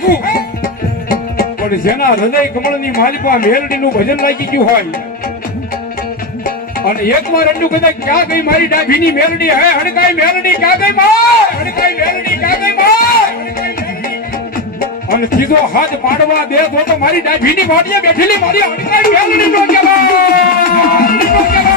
રાખું પણ જેના હૃદય કમળની માલિપા મેલડીનું ભજન લાગી ગયું હોય અને એકવાર એટલું કદાચ ક્યાં ગઈ મારી ડાભીની મેલડી હે હડકાઈ મેલડી ક્યાં ગઈ માં હડકાઈ મેલડી ક્યાં ગઈ માં અને ત્રીજો હાથ પાડવા દે તો મારી ડાભીની વાડીએ બેઠેલી મારી હડકાઈ મેલડી નો કહેવાય